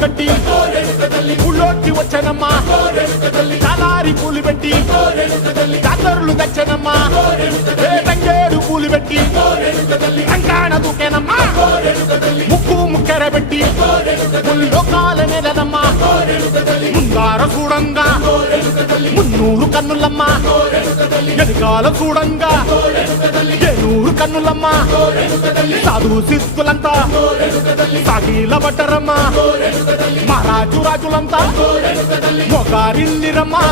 కట్టి ఊళ్ళోకి వచ్చానమ్మా చాలారి పూలు పెట్టి జాతరులు తెచ్చానమ్మా తంగేడు పూలు పెట్టి రంగాణ దూకేనమ్మా ముక్కు ముక్కెర పెట్టి ముల్లోకాల నెలనమ్మా ముందార చూడంగా మున్నూరు కన్నులమ్మా ఎనకాల చూడంగా ఏనూరు కన్నులమ్మా సాధు సిద్ధులంతా సాగిల పట్టరమ్మా మహారాజు రాజులంతా మొగారిల్లిరమ్మా